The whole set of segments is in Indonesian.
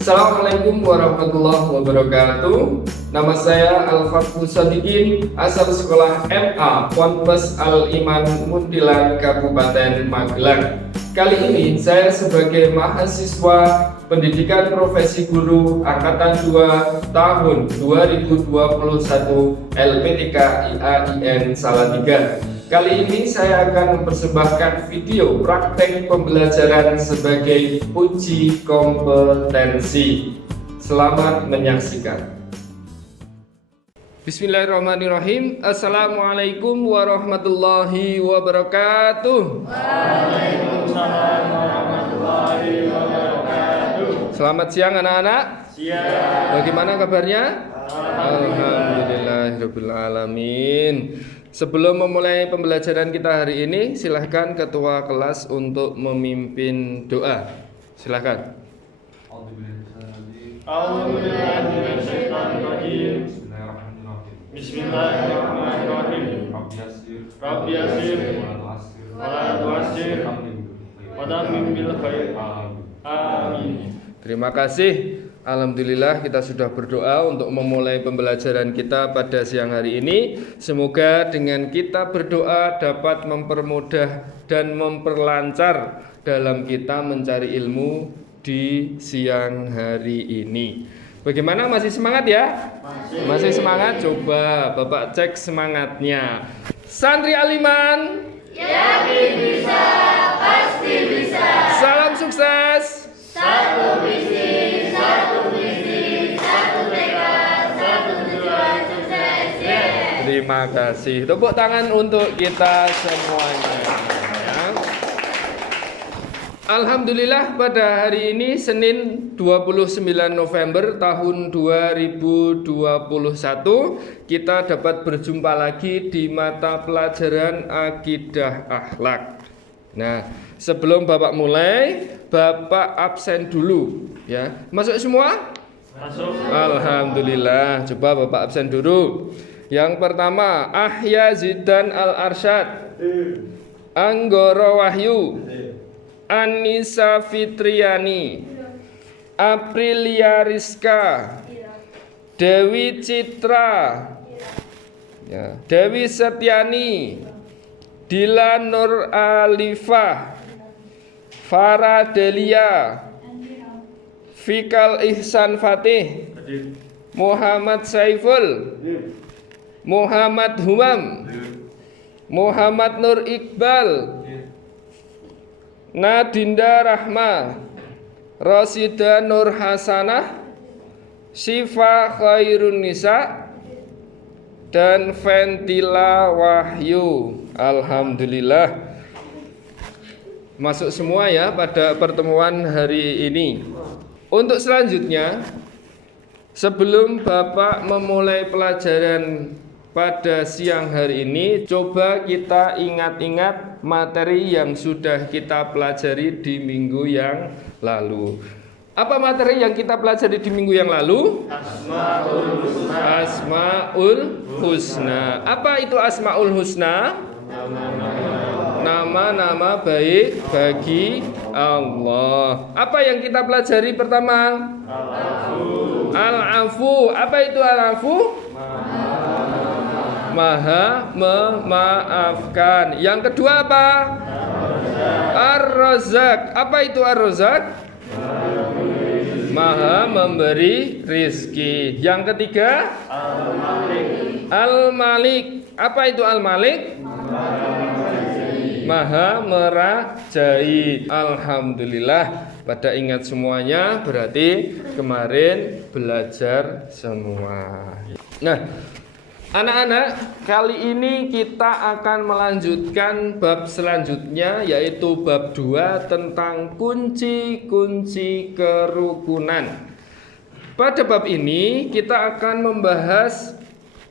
Assalamualaikum warahmatullahi wabarakatuh. Nama saya Al-Fathu Sadikin, asal sekolah MA Ponpes Al-Iman Muntilan Kabupaten Magelang. Kali ini saya sebagai mahasiswa pendidikan profesi guru angkatan 2 tahun 2021 LPTK IAIN Salatiga. Kali ini saya akan mempersembahkan video praktek pembelajaran sebagai uji kompetensi. Selamat menyaksikan. Bismillahirrahmanirrahim. Assalamualaikum warahmatullahi wabarakatuh. Waalaikumsalam warahmatullahi wabarakatuh. Selamat siang anak-anak. Siang. Bagaimana kabarnya? Alhamdulillahirabbil alamin. Sebelum memulai pembelajaran kita hari ini, silahkan ketua kelas untuk memimpin doa. Silahkan. Bismillahirrahmanirrahim. Rabbi yasir wala tu'assir wa tammim bil khair. Amin. Terima kasih. Alhamdulillah kita sudah berdoa untuk memulai pembelajaran kita pada siang hari ini. Semoga dengan kita berdoa dapat mempermudah dan memperlancar dalam kita mencari ilmu di siang hari ini. Bagaimana, masih semangat ya? Masih semangat? Coba Bapak cek semangatnya. Santri Aliman, yakin bisa, pasti bisa. salam sukses. Satu visi, satu tekad, satu tujuan sukses. Yeah. Terima kasih. Tepuk tangan untuk kita semuanya. Ya. Alhamdulillah pada hari ini Senin 29 November tahun 2021 kita dapat berjumpa lagi di mata pelajaran Akidah Akhlak. Nah, sebelum Bapak mulai, Bapak absen dulu ya. Masuk semua? Masuk. Alhamdulillah. Coba Bapak absen dulu. Yang pertama, Ahya Zidan Al-Arsyad, Anggoro Wahyu, Anissa Fitriani, Aprilia Rizka, Dewi Citra, ya, Dewi Setiani, Dila Nur Alifah, Farah Delia, Fikal Ihsan Fatih, Muhammad Saiful, Muhammad Humam, Muhammad Nur Iqbal, Nadinda Rahma, Rosida Nur Hasanah, Syifa Khairun Nisa, dan Ventila Wahyu. Alhamdulillah masuk semua ya pada pertemuan hari ini. Untuk selanjutnya, sebelum Bapak memulai pelajaran pada siang hari ini, coba kita ingat-ingat materi yang sudah kita pelajari di minggu yang lalu. Apa materi yang kita pelajari di minggu yang lalu? Asmaul Husna. Apa itu Asmaul Husna? Nama-nama baik bagi Allah. Apa yang kita pelajari pertama? Al-Afu. Apa itu Al-Afu? Maha memaafkan. Yang kedua apa? Ar-Razzaq. Apa itu Ar-Razzaq? Maha memberi rizki. Yang ketiga? Al-Malik. Apa itu Al-Malik? Maha merajai. Alhamdulillah, pada ingat semuanya, berarti kemarin belajar semua. Nah, anak-anak, kali ini kita akan melanjutkan bab selanjutnya, yaitu bab 2 tentang kunci-kunci kerukunan. Pada bab ini kita akan membahas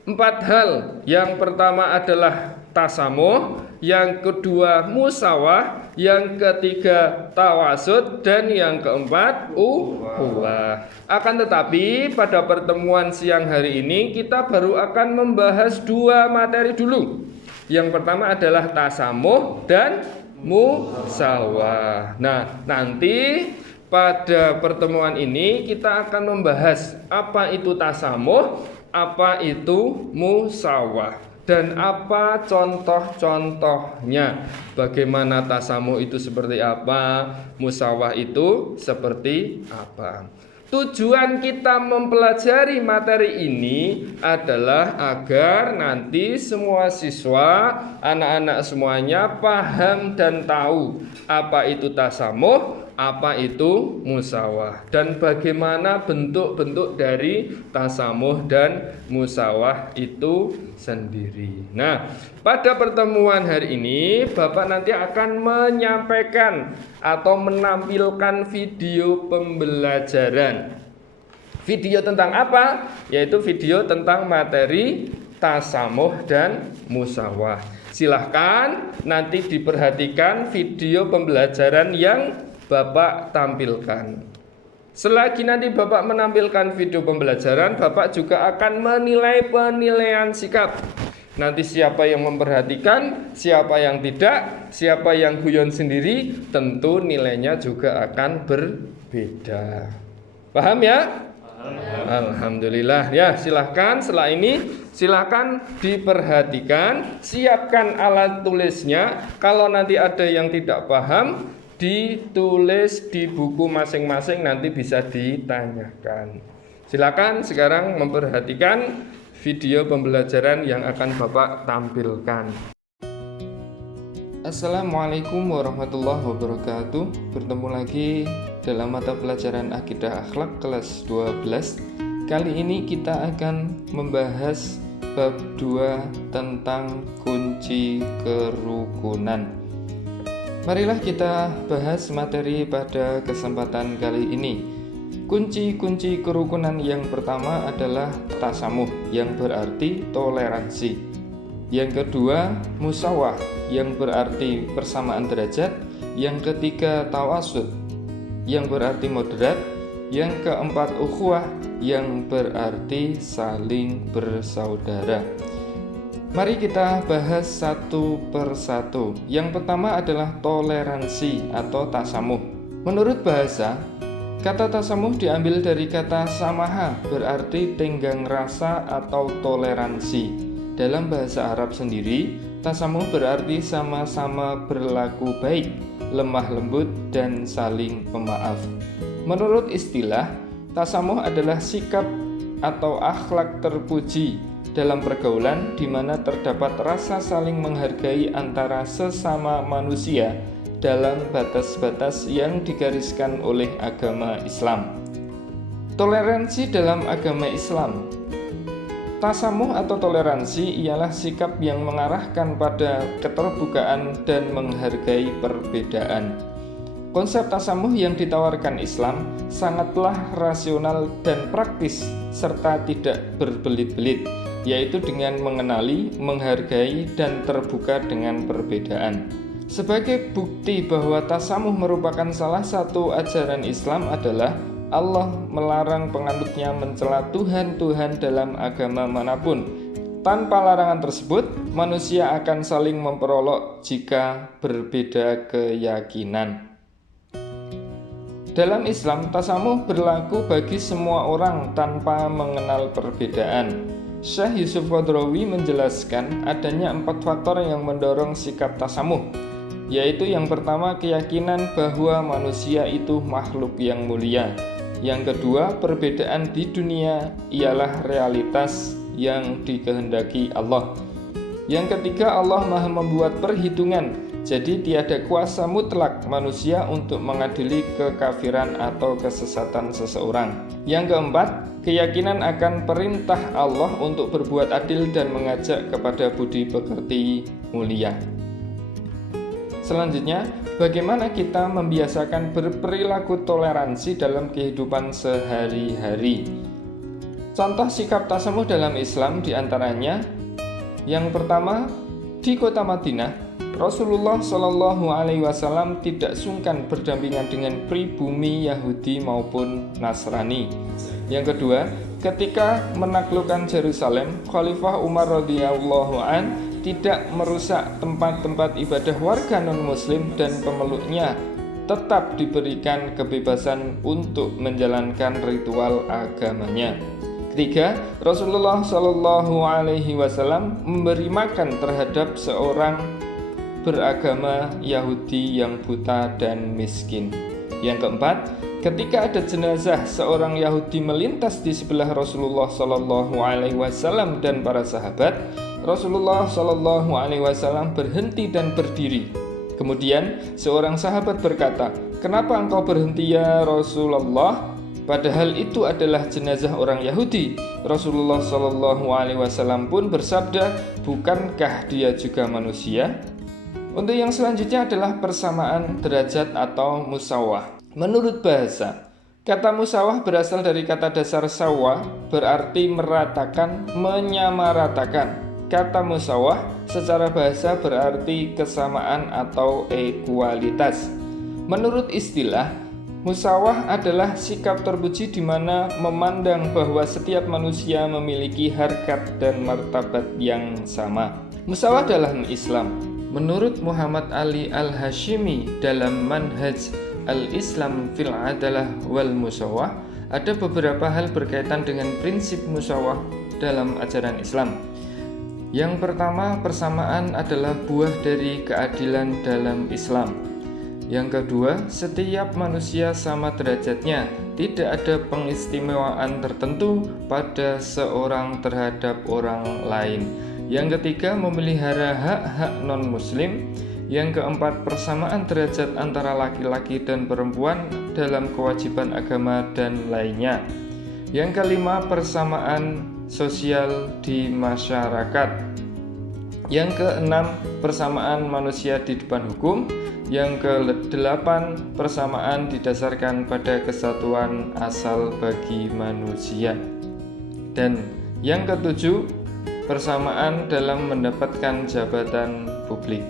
4 hal. Yang pertama adalah tasamuh, yang kedua musawah, yang ketiga tawasud, dan yang keempat ukhuwah. Akan tetapi pada pertemuan siang hari ini kita baru akan membahas 2 materi dulu. Yang pertama adalah tasamuh dan musawah. Nah, nanti pada pertemuan ini kita akan membahas apa itu tasamuh, apa itu musawah, dan apa contoh-contohnya. Bagaimana tasamuh itu seperti apa, musawah itu seperti apa. Tujuan kita mempelajari materi ini adalah agar nanti semua siswa, anak-anak semuanya paham dan tahu apa itu tasamuh, apa itu musawah, dan bagaimana bentuk-bentuk dari tasamuh dan musawah itu sendiri. Nah, pada pertemuan hari ini Bapak nanti akan menyampaikan atau menampilkan video pembelajaran. Video tentang apa? Yaitu video tentang materi tasamuh dan musawah. Silahkan nanti diperhatikan video pembelajaran yang Bapak tampilkan. Selagi nanti Bapak menampilkan video pembelajaran, Bapak juga akan menilai penilaian sikap. Nanti siapa yang memperhatikan, siapa yang tidak, siapa yang guyon sendiri, tentu nilainya juga akan berbeda. Paham ya? Alhamdulillah. Ya, silahkan setelah ini silahkan diperhatikan, siapkan alat tulisnya. Kalau nanti ada yang tidak paham, ditulis di buku masing-masing, nanti bisa ditanyakan. Silakan sekarang memperhatikan video pembelajaran yang akan Bapak tampilkan. Assalamualaikum warahmatullahi wabarakatuh. Bertemu lagi dalam mata pelajaran Akidah Akhlak kelas 12. Kali ini kita akan membahas bab 2 tentang kunci kerukunan. Marilah kita bahas materi pada kesempatan kali ini. Kunci-kunci kerukunan yang pertama adalah tasamuh, yang berarti toleransi. Yang kedua, musawah, yang berarti persamaan derajat. Yang ketiga, tawasud, yang berarti moderat. Yang keempat, ukhuwah, yang berarti saling bersaudara. Mari kita bahas satu persatu. Yang pertama adalah toleransi atau tasamuh. Menurut bahasa, kata tasamuh diambil dari kata samaha, berarti tenggang rasa atau toleransi. Dalam bahasa Arab sendiri, tasamuh berarti sama-sama berlaku baik, lemah lembut, dan saling pemaaf. Menurut istilah, tasamuh adalah sikap atau akhlak terpuji dalam pergaulan di mana terdapat rasa saling menghargai antara sesama manusia dalam batas-batas yang digariskan oleh agama Islam. Toleransi dalam agama Islam. Tasamuh atau toleransi ialah sikap yang mengarahkan pada keterbukaan dan menghargai perbedaan. Konsep tasamuh yang ditawarkan Islam sangatlah rasional dan praktis serta tidak berbelit-belit, yaitu dengan mengenali, menghargai, dan terbuka dengan perbedaan. Sebagai bukti bahwa tasamuh merupakan salah satu ajaran Islam adalah Allah melarang penganutnya mencela Tuhan-Tuhan dalam agama manapun. Tanpa larangan tersebut, manusia akan saling memperolok jika berbeda keyakinan. Dalam Islam, tasamuh berlaku bagi semua orang tanpa mengenal perbedaan. Syekh Yusuf Qadrawi menjelaskan adanya 4 faktor yang mendorong sikap tasamuh, yaitu yang pertama, keyakinan bahwa manusia itu makhluk yang mulia. Yang kedua, perbedaan di dunia ialah realitas yang dikehendaki Allah. Yang ketiga, Allah Maha membuat perhitungan, jadi tiada kuasa mutlak manusia untuk mengadili kekafiran atau kesesatan seseorang. Yang keempat, keyakinan akan perintah Allah untuk berbuat adil dan mengajak kepada budi pekerti mulia. Selanjutnya, bagaimana kita membiasakan berperilaku toleransi dalam kehidupan sehari-hari? Contoh sikap tasamuh dalam Islam diantaranya, yang pertama, di kota Madinah, Rasulullah Shallallahu Alaihi Wasallam tidak sungkan berdampingan dengan pribumi Yahudi maupun Nasrani. Yang kedua, ketika menaklukkan Yerusalem, Khalifah Umar radhiyallahu an tidak merusak tempat-tempat ibadah warga non-Muslim dan pemeluknya, tetap diberikan kebebasan untuk menjalankan ritual agamanya. Ketiga, Rasulullah Shallallahu Alaihi Wasallam memberi makan terhadap seorang beragama Yahudi yang buta dan miskin. Yang keempat, ketika ada jenazah seorang Yahudi melintas di sebelah Rasulullah Shallallahu Alaihi Wasallam dan para sahabat, Rasulullah Shallallahu Alaihi Wasallam berhenti dan berdiri. Kemudian seorang sahabat berkata, "Kenapa engkau berhenti ya Rasulullah? Padahal itu adalah jenazah orang Yahudi." Rasulullah Shallallahu Alaihi Wasallam pun bersabda, "Bukankah dia juga manusia?" Untuk yang selanjutnya adalah persamaan derajat atau musawah. Menurut bahasa, kata musawah berasal dari kata dasar sawa, berarti meratakan, menyamaratakan. Kata musawah secara bahasa berarti kesamaan atau ekualitas. Menurut istilah, musawah adalah sikap terpuji di mana memandang bahwa setiap manusia memiliki harkat dan martabat yang sama. Musawah dalam Islam. Menurut Muhammad Ali Al-Hashimi dalam Manhaj Al-Islam fil Adalah wal Musawah, ada beberapa hal berkaitan dengan prinsip musawah dalam ajaran Islam. Yang pertama, persamaan adalah buah dari keadilan dalam Islam. Yang kedua, setiap manusia sama derajatnya, tidak ada pengistimewaan tertentu pada seorang terhadap orang lain. Yang ketiga, memelihara hak-hak non-muslim. Yang keempat, persamaan derajat antara laki-laki dan perempuan dalam kewajiban agama dan lainnya. Yang kelima, persamaan sosial di masyarakat. Yang keenam, persamaan manusia di depan hukum. Yang kedelapan, persamaan didasarkan pada kesatuan asal bagi manusia. Dan yang ketujuh, persamaan dalam mendapatkan jabatan publik.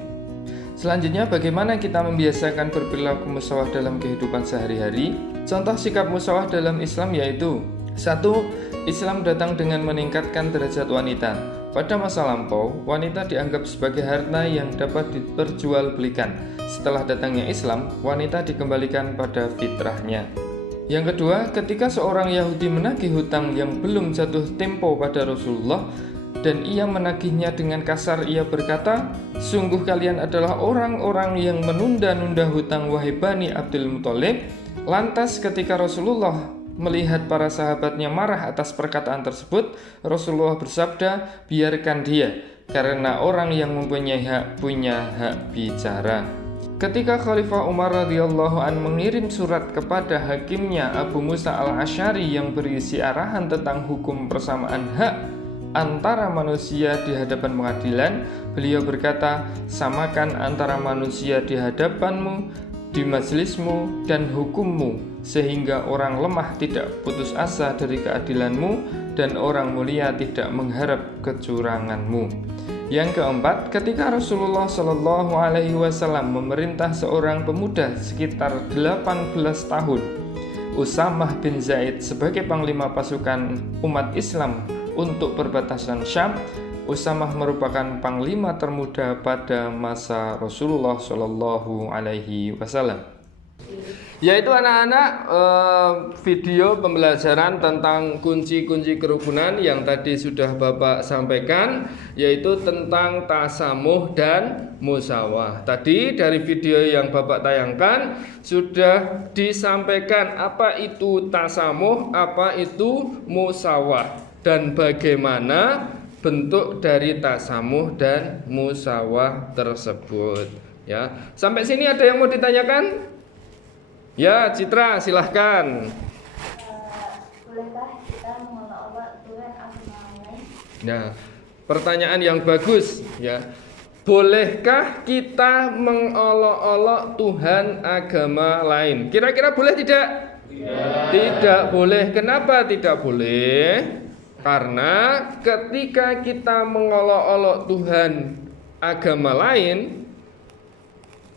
Selanjutnya, bagaimana kita membiasakan berperilaku musawah dalam kehidupan sehari-hari? Contoh sikap musawah dalam Islam yaitu: 1. Islam datang dengan meningkatkan derajat wanita. Pada masa lampau, wanita dianggap sebagai harta yang dapat diperjualbelikan. Setelah datangnya Islam, wanita dikembalikan pada fitrahnya. Yang kedua, ketika seorang Yahudi menagih hutang yang belum jatuh tempo pada Rasulullah dan ia menagihnya dengan kasar, ia berkata, "Sungguh kalian adalah orang-orang yang menunda-nunda hutang, wahai Bani Abdul Muthalib." Lantas ketika Rasulullah melihat para sahabatnya marah atas perkataan tersebut, Rasulullah bersabda, "Biarkan dia, karena orang yang mempunyai hak punya hak bicara." Ketika Khalifah Umar radhiyallahu an mengirim surat kepada hakimnya Abu Musa al-Asy'ari yang berisi arahan tentang hukum persamaan hak antara manusia di hadapan pengadilan, beliau berkata, "Samakan antara manusia di hadapanmu, di majelismu dan hukummu, sehingga orang lemah tidak putus asa dari keadilanmu dan orang mulia tidak mengharap kecuranganmu." Yang keempat, ketika Rasulullah Shallallahu Alaihi Wasallam memerintah seorang pemuda sekitar 18 tahun, Usamah bin Zaid, sebagai panglima pasukan umat Islam untuk perbatasan Syam. Usamah merupakan panglima termuda pada masa Rasulullah Shallallahu Alaihi Wasallam. Yaitu anak-anak, video pembelajaran tentang kunci-kunci kerukunan yang tadi sudah Bapak sampaikan, yaitu tentang tasamuh dan musawah. Tadi dari video yang Bapak tayangkan sudah disampaikan apa itu tasamuh, apa itu musawah, dan bagaimana bentuk dari tasamuh dan musawah tersebut. Ya, sampai sini ada yang mau ditanyakan? Ya, Citra, silahkan. Bolehkah kita menolak Tuhan agama lain? Nah, pertanyaan yang bagus, ya. Bolehkah kita mengolok-olok Tuhan agama lain? Kira-kira boleh tidak? Tidak boleh. Kenapa tidak boleh? Karena ketika kita mengolok-olok Tuhan agama lain,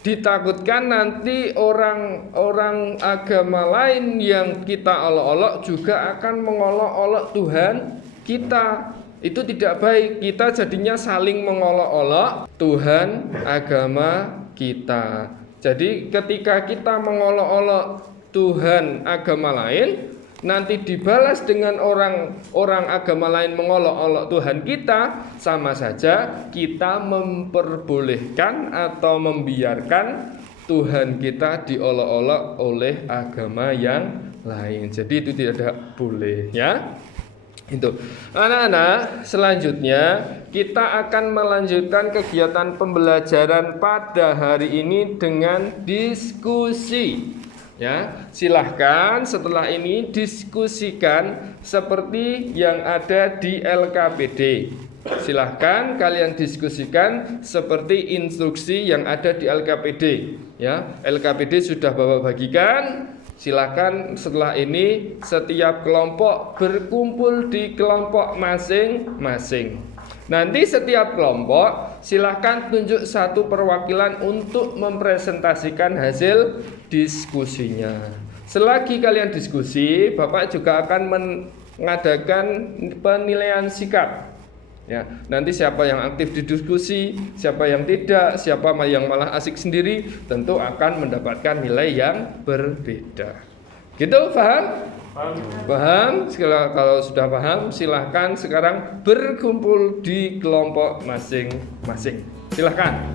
ditakutkan nanti orang-orang agama lain yang kita olok-olok juga akan mengolok-olok Tuhan kita. Itu tidak baik. Kita jadinya saling mengolok-olok Tuhan agama kita. Jadi ketika kita mengolok-olok Tuhan agama lain, nanti dibalas dengan orang agama lain mengolok-olok Tuhan kita, sama saja kita memperbolehkan atau membiarkan Tuhan kita diolok-olok oleh agama yang lain. Jadi itu tidak boleh, ya. Itu. Anak-anak, selanjutnya kita akan melanjutkan kegiatan pembelajaran pada hari ini dengan diskusi. Ya, silahkan setelah ini diskusikan seperti yang ada di LKPD. Silahkan kalian diskusikan seperti instruksi yang ada di LKPD. Ya, LKPD sudah Bapak bagikan. Silahkan setelah ini setiap kelompok berkumpul di kelompok masing-masing. Nanti setiap kelompok silahkan tunjuk satu perwakilan untuk mempresentasikan hasil diskusinya. Selagi kalian diskusi, Bapak juga akan mengadakan penilaian sikap. Ya, nanti siapa yang aktif di diskusi, siapa yang tidak, siapa yang malah asik sendiri, tentu akan mendapatkan nilai yang berbeda. Gitu, paham? Paham? Kalau sudah paham, silahkan sekarang berkumpul di kelompok masing-masing. Silahkan.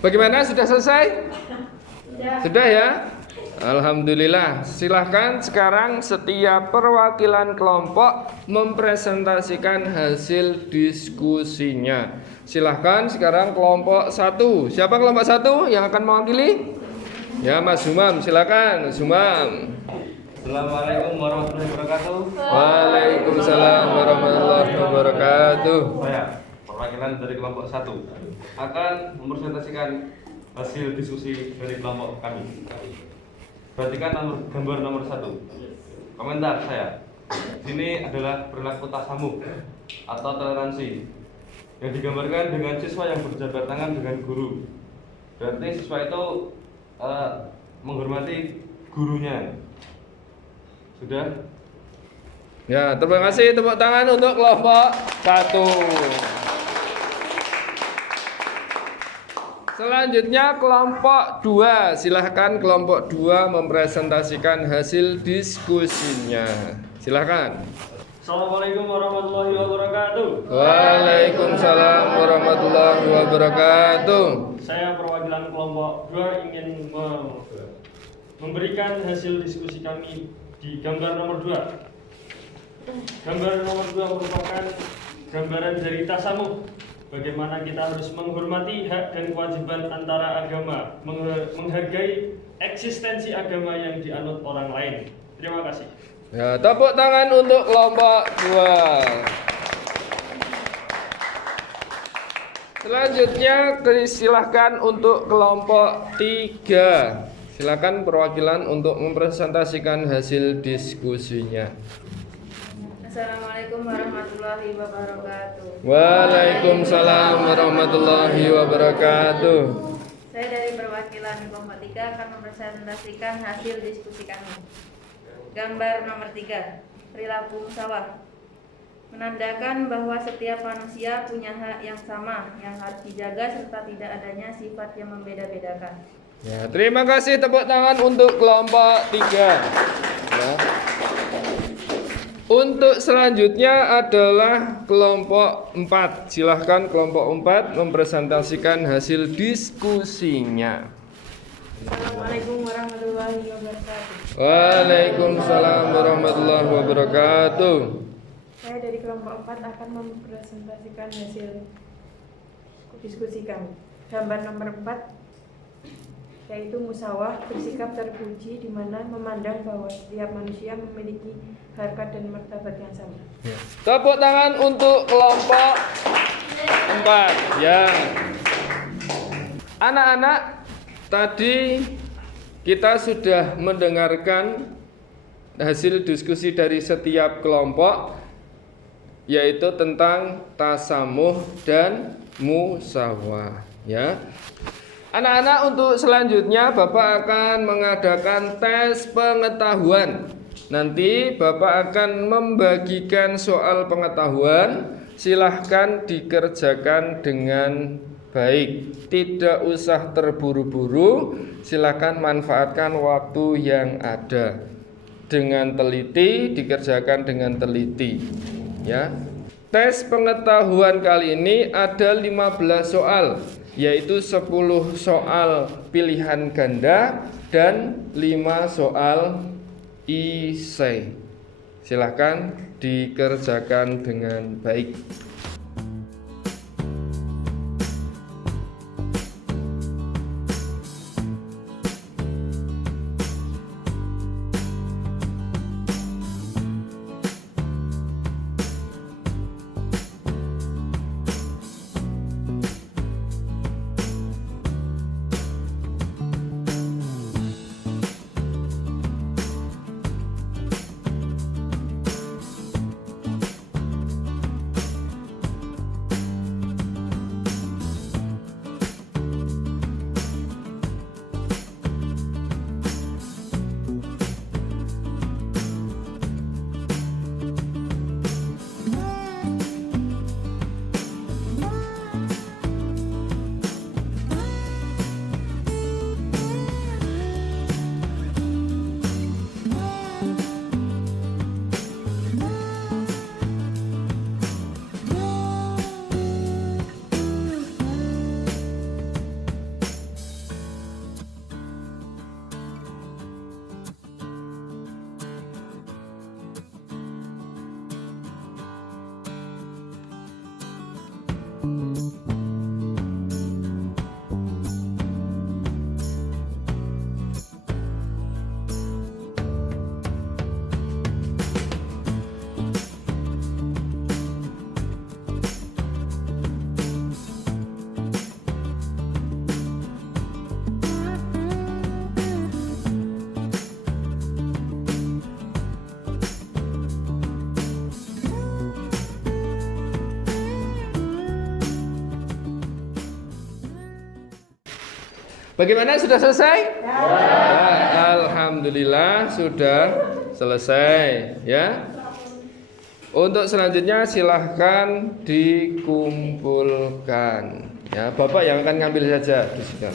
Bagaimana? Sudah selesai? Sudah ya? Alhamdulillah. Silahkan sekarang setiap perwakilan kelompok mempresentasikan hasil diskusinya. Silahkan sekarang kelompok 1. Siapa kelompok 1 yang akan mewakili? Ya, Mas Humam, silakan Mas Humam. Assalamualaikum warahmatullahi wabarakatuh. Waalaikumsalam warahmatullahi wabarakatuh. Saya perwakilan dari kelompok 1 akan mempresentasikan hasil diskusi dari kelompok kami. Perhatikan gambar nomor 1. Komentar saya. Ini adalah perilaku tasamuh atau toleransi yang digambarkan dengan siswa yang berjabat tangan dengan guru. Berarti siswa itu menghormati gurunya. Sudah? Ya, terima kasih, tepuk tangan untuk kelompok 1. Selanjutnya kelompok 2. Silahkan kelompok 2 mempresentasikan hasil diskusinya. Silahkan. Assalamualaikum warahmatullahi wabarakatuh. Waalaikumsalam warahmatullahi wabarakatuh. Saya perwakilan kelompok 2 ingin memberikan hasil diskusi kami di gambar nomor 2. Gambar nomor 2 merupakan gambaran dari tasamuh bagaimana kita harus menghormati hak dan kewajiban antara agama, menghargai eksistensi agama yang dianut orang lain. Terima kasih. Ya, tepuk tangan untuk kelompok 2. Selanjutnya silahkan untuk kelompok 3. Silakan perwakilan untuk mempresentasikan hasil diskusinya. Assalamualaikum warahmatullahi wabarakatuh. Waalaikumsalam warahmatullahi wabarakatuh. Saya dari perwakilan kelompok 3 akan mempresentasikan hasil diskusi kami. Gambar nomor 3, perilaku musyawarah. Menandakan bahwa setiap manusia punya hak yang sama yang harus dijaga serta tidak adanya sifat yang membeda-bedakan. Ya, terima kasih, tepuk tangan untuk kelompok 3. Ya. Untuk selanjutnya adalah kelompok 4. Silahkan kelompok 4 mempresentasikan hasil diskusinya. Assalamualaikum warahmatullahi wabarakatuh. Waalaikumsalam warahmatullahi wabarakatuh. Saya dari kelompok 4 akan mempresentasikan hasil diskusi kami. Gambar nomor 4 yaitu musyawarah bersikap terpuji di mana memandang bahwa setiap manusia memiliki harkat dan martabat yang sama. Ya. Tepuk tangan untuk kelompok 4. Ya. Anak-anak, tadi kita sudah mendengarkan hasil diskusi dari setiap kelompok, yaitu tentang tasamuh dan musyawarah. Ya. Anak-anak, untuk selanjutnya Bapak akan mengadakan tes pengetahuan. Nanti Bapak akan membagikan soal pengetahuan. Silahkan dikerjakan dengan baik, tidak usah terburu-buru. Silahkan manfaatkan waktu yang ada. Dengan teliti, dikerjakan dengan teliti. Ya. Tes pengetahuan kali ini ada 15 soal, yaitu 10 soal pilihan ganda dan 5 soal isai. Silahkan dikerjakan dengan baik. Bagaimana, sudah selesai? Ya. Alhamdulillah sudah selesai, ya. Untuk selanjutnya silahkan dikumpulkan. Ya, Bapak yang akan ngambil saja di sini.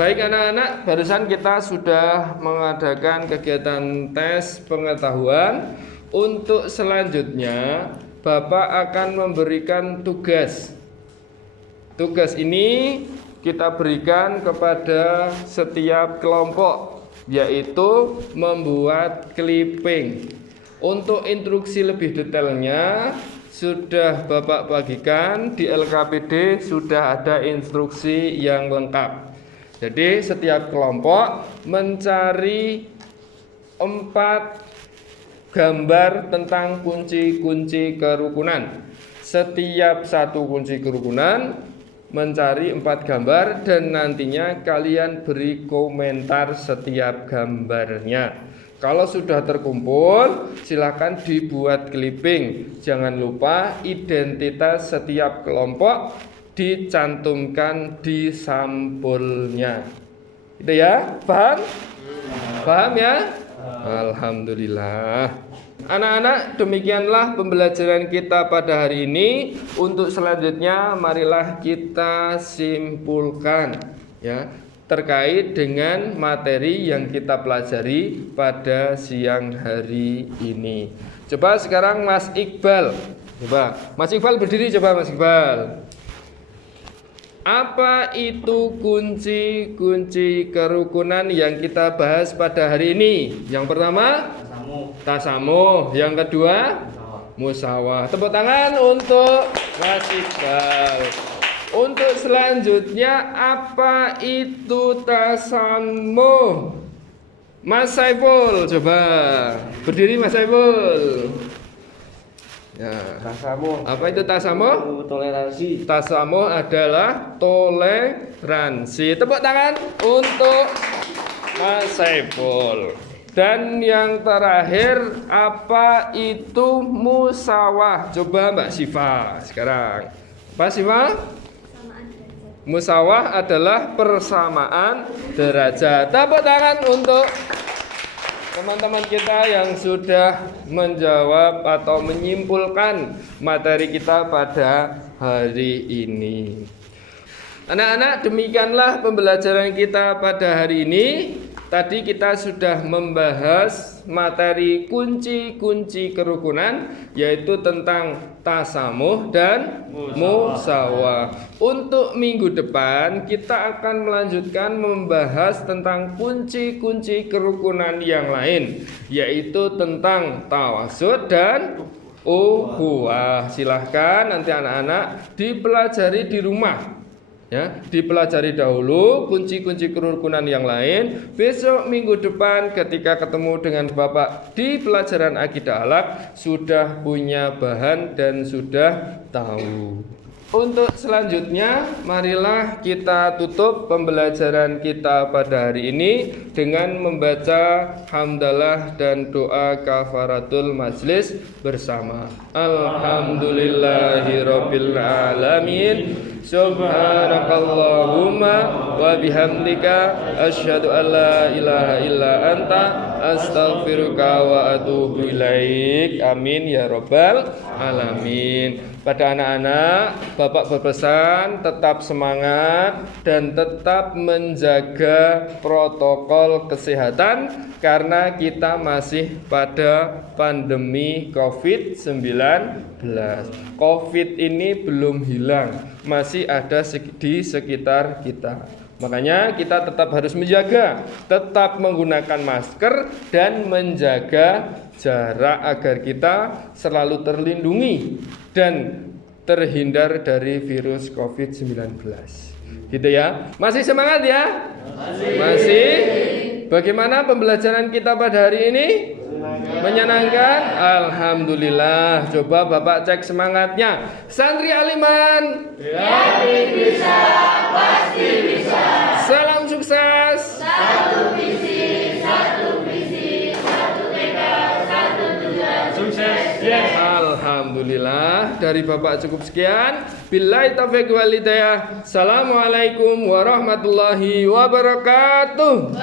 Baik anak-anak, barusan kita sudah mengadakan kegiatan tes pengetahuan. Untuk selanjutnya, Bapak akan memberikan tugas. Tugas ini kita berikan kepada setiap kelompok, yaitu membuat clipping. Untuk instruksi lebih detailnya sudah Bapak bagikan di LKPD, sudah ada instruksi yang lengkap. Jadi setiap kelompok mencari 4 gambar tentang kunci-kunci kerukunan. Setiap satu kunci kerukunan mencari 4 gambar dan nantinya kalian beri komentar setiap gambarnya. Kalau sudah terkumpul, silakan dibuat clipping. Jangan lupa identitas setiap kelompok dicantumkan di sampulnya. Itu ya? Paham? Paham ya? Alhamdulillah. Anak-anak, demikianlah pembelajaran kita pada hari ini. Untuk selanjutnya, marilah kita simpulkan ya terkait dengan materi yang kita pelajari pada siang hari ini. Coba sekarang Mas Iqbal. Coba Mas Iqbal berdiri, coba Mas Iqbal. Apa itu kunci-kunci kerukunan yang kita bahas pada hari ini? Yang pertama, tasamuh. Yang kedua, musawah. Tepuk tangan untuk Mas Iqbal. Untuk selanjutnya, apa itu tasamuh? Mas Saiful, coba berdiri Mas Saiful. Ya. Tasamuh. Apa itu tasamuh? Toleransi. Tasamuh adalah toleransi. Tepuk tangan untuk Mas Saiful. Dan yang terakhir, apa itu musawah? Coba Mbak Siva sekarang. Apa Siva? Musawah adalah persamaan derajat. Tepuk tangan untuk teman-teman kita yang sudah menjawab atau menyimpulkan materi kita pada hari ini. Anak-anak, demikianlah pembelajaran kita pada hari ini. Tadi kita sudah membahas materi kunci-kunci kerukunan, yaitu tentang tasamuh dan musawah. Untuk minggu depan kita akan melanjutkan membahas tentang kunci-kunci kerukunan yang lain, yaitu tentang tawasud dan ukhuwah. Silahkan nanti anak-anak dipelajari di rumah. Ya, dipelajari dahulu kunci-kunci kerukunan yang lain. Besok minggu depan ketika ketemu dengan Bapak di pelajaran akidah akhlak sudah punya bahan dan sudah tahu. Untuk selanjutnya, marilah kita tutup pembelajaran kita pada hari ini dengan membaca hamdalah dan doa kafaratul majlis bersama. Alhamdulillahirabbil alamin. Subhanakallahumma wa bihamdika asyhadu an la ilaha illa anta astaghfiruka wa atubu ilaik. Amin ya rabbal alamin. Pada anak-anak, Bapak berpesan tetap semangat dan tetap menjaga protokol kesehatan karena kita masih pada pandemi COVID-19. COVID ini belum hilang, masih ada di sekitar kita. Makanya kita tetap harus menjaga, tetap menggunakan masker dan menjaga jarak agar kita selalu terlindungi dan terhindar dari virus COVID-19. Gitu ya. Masih semangat ya? Masih. Bagaimana pembelajaran kita pada hari ini? Menyenangkan? Alhamdulillah. Coba Bapak cek semangatnya. Santri Aliman. Yakin bisa, pasti bisa. Salam sukses. Satu visi, satu tekad, satu tujuan. Sukses. Yes. Alhamdulillah. Dari Bapak cukup sekian. Billahi taufiq wal hidayah. Assalamualaikum warahmatullahi wabarakatuh.